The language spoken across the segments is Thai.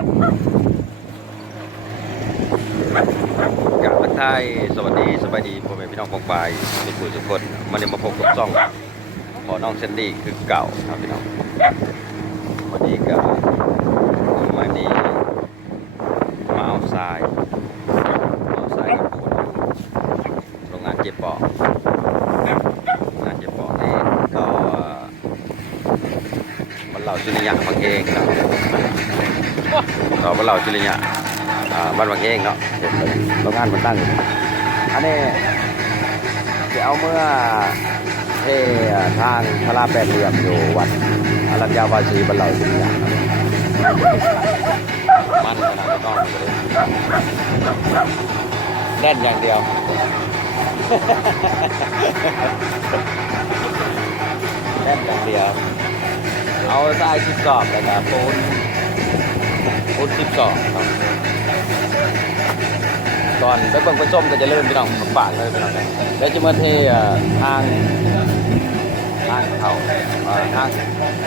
กาบไทยสวัสดีสบายดีพ่อแม่พี่น้องปองปายเป็นผู้ทุกคนมันนี้มาพบกับซ่อง ขอน้องเซนดี้คือเก่าครับพี่น้องวันนี้ก็มาดีมาเอาทรายเอาทรายกับปูนโรงงานเจ็บปอกโรงงานเจ็บปอกนี่ก็มันเหล่าจุลิยะมาเองครับ เรามันเหล่าจุลิยะอ่าบ้านบางเองเนาะโรงงานมันตั้งอยู่อันนี้จะเอาเมื่อเททางพระราแปดเหลี่ยมอยู่วัดอรัญญาวาสีบรรเลาสิงห์มันขนาดไม่ต้องเลยแน่นอย่างเดียวแน่นอย่างเดียว เอาทรายสิบกรอบเลยครับปูน ปูนสิบกรอบครับก่อนไปเบิ่งไปชมก็จะเริ่มพี่น้องฝากเลยพี่น้องแล้วจะมาเททางทางเขาเอ่อทาง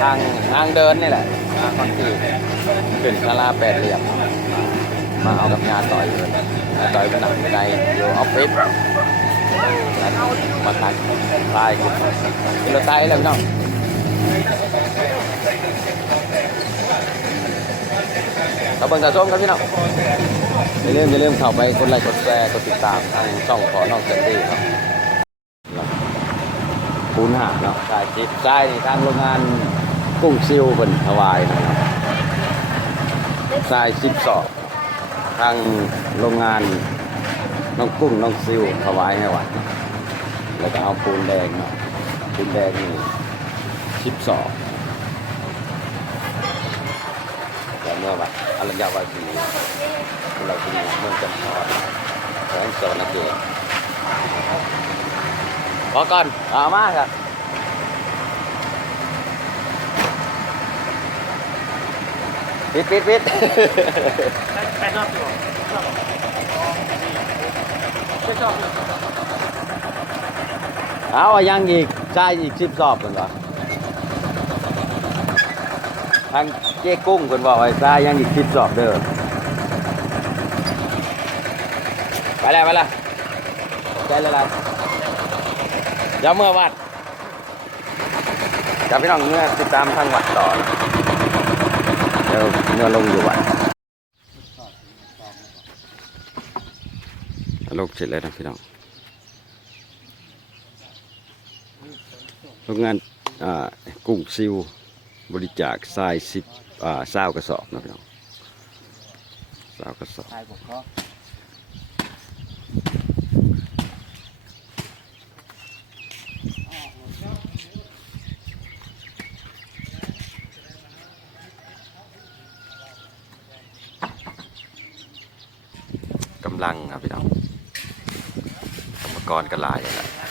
ทางทางเดินนี่แหละทางคอนกรีตขึ้นคาราแปดเหลี่ยมมาเอากับงานต่อยเลยต่อยเป็นหนังในอยู่ออฟฟิศมาทานทายกินกินรถไฟแล้วพี่น้อง เราเบิ่งตาส้มครับพี่น้องอย่าลืมอย่าลืมเข้าไปกดไลค์กดแชร์กดติดตามทางช่องขอนองเซนดี้ครับปูนหาเนาะสายจิตสายนี่ทางโรงงานกุ้งซิวเป็นถวายนะครับสายสิบสองทางโรงงานน้องกุ้งน้องซิวถวายให้วัดแล้วก็เอาปูนแดงเนาะปูนแดงนี่สิบสองแล้ว เมื่อวัดอรัญญาวาสีเราที่เมืองจันทร์แขวงสวรรณเขตพอก่อนเอามาครับปิดปิดปิดไปรอบตัวเอาอะยังอีกใช่อีกสิบสอบกันวะทาง เจ๊กุ้งคนบอกไอ้ใช่ยังอีกสิบสอบเด้อไปแล้วไปแล้วใจละลายเดี๋ยวเมื่อวัดจะพี่น้องเมื่อติดตามทางวัดต่อเดี๋ยวเมื่อลงอยู่วัดลงเสร็จแล้วนะพี่น้องโรงงานกุ้งซิวบริจาคทรายสิบ อ่าเศร้ากระสอบนะพี่น้องเศร้ากระสอบ ตายผมก็กำลังครับพี่น้องกรรมกรณ์กระลายแล้ว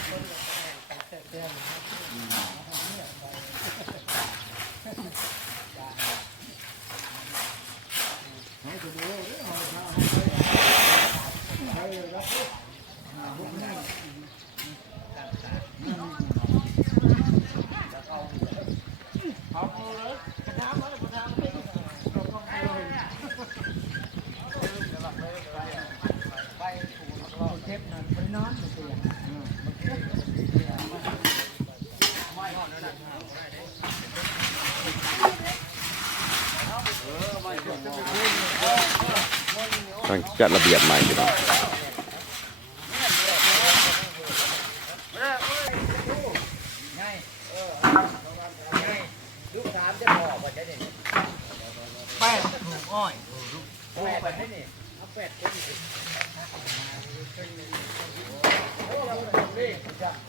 ต้องจัดระเบียบใหม่พี่น้องแปดถูกอ้อยแปดนี่เอาแล้เริ่มครับแ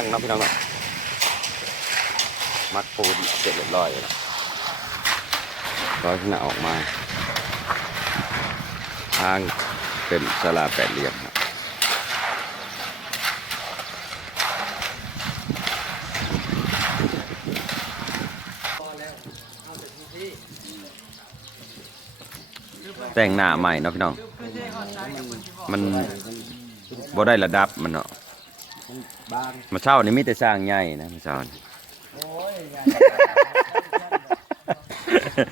ลังนะพี่น้องนะมัดปูนเสร็จเรียบร้อยแล้วก็ขณะออกมา ทางเป็นสลาแปดเหลี่ยมครับแต่งหน้าใหม่เนาะพี่น้อง มันบ่ได้ระดับมันเนาะ บางมาเช่านี่มีแต่สร้างใหญ่นะมาเช่านี่ โอ้ย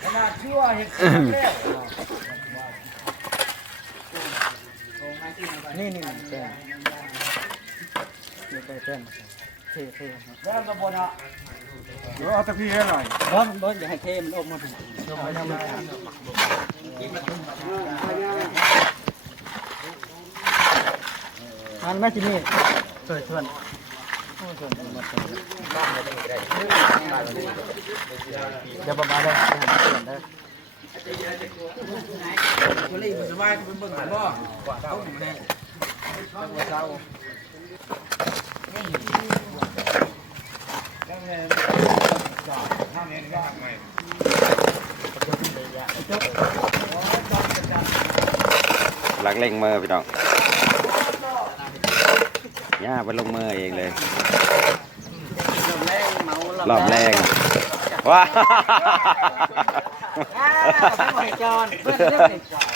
ขนาดชั่วเห็ดแล้วนี่นี่แป้งนี่แป้งแป้งเท่เท่แล้วตะบนอะเดี๋ยวเอาตะพี่ให้หน่อยเบิ้งเบิ้งอย่าให้เทมันออกมาเป็นลงไปทำมันมันไม่ที่นี่ เกิดเพื่อนโอ้ยเพื่อนมาเเดี๋ยวประมาณได้เพื่อนได้ วันนี้สบายคุณเบิ่งหน่อยบ่กว่าเท่าหนึ่งแน่ เช้า หลักเล่งมือพี่น้อง ย่าไปลงมือเองเลยแรงเมารอบแรงว้าอ่าไม่ไหวจอนเพื่อนเรื่องไหนจอน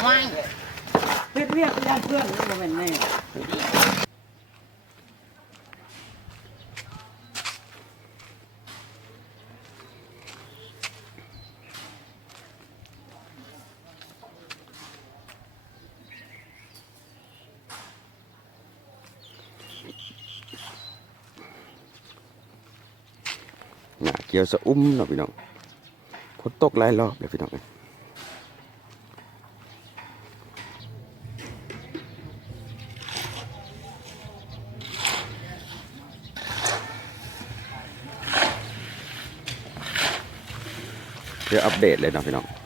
เอ้ยไม่เพื่อนเรียกญาติเพื่อนนี่โมเมนต์นี่ หน้าเกี่ยวสะอุ้มเนาะพี่น้องฝนตกหลายรอบเลยพี่น้องเดี๋ยวอัปเดตเลยนะพี่น้อง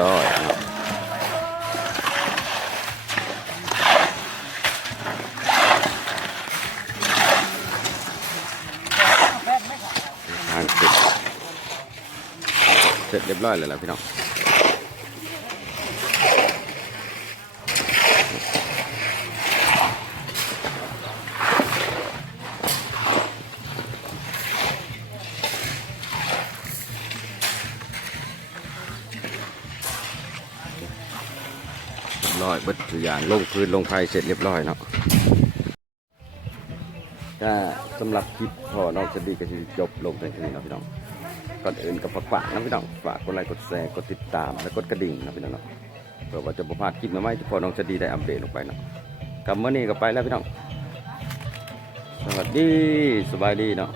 ร้อยทานเสร็จเสร็จเรียบร้อยเลยแล้วพี่น้อง ร้อยเบิดทุยางลงพื้นลงไฟเสร็จเรียบร้อยเนาะก็สำหรับคลิปพอน้องจะดีก็จะจบลงในที่นี้เนาะพี่น้องก่อนอื่นก็ฝากฝากนะพี่น้องฝากกดไลค์กดแชร์กดติดตามและกดกระดิ่งนะพี่น้องเนาะเพื่อว่าจะบ่พลาดคลิปใหม่ๆที่พอน้องจะดีได้อัปเดตลงไปเนาะกับเมื่อนี้ก็ไปแล้วพี่น้องสวัสดีสบายดีเนาะ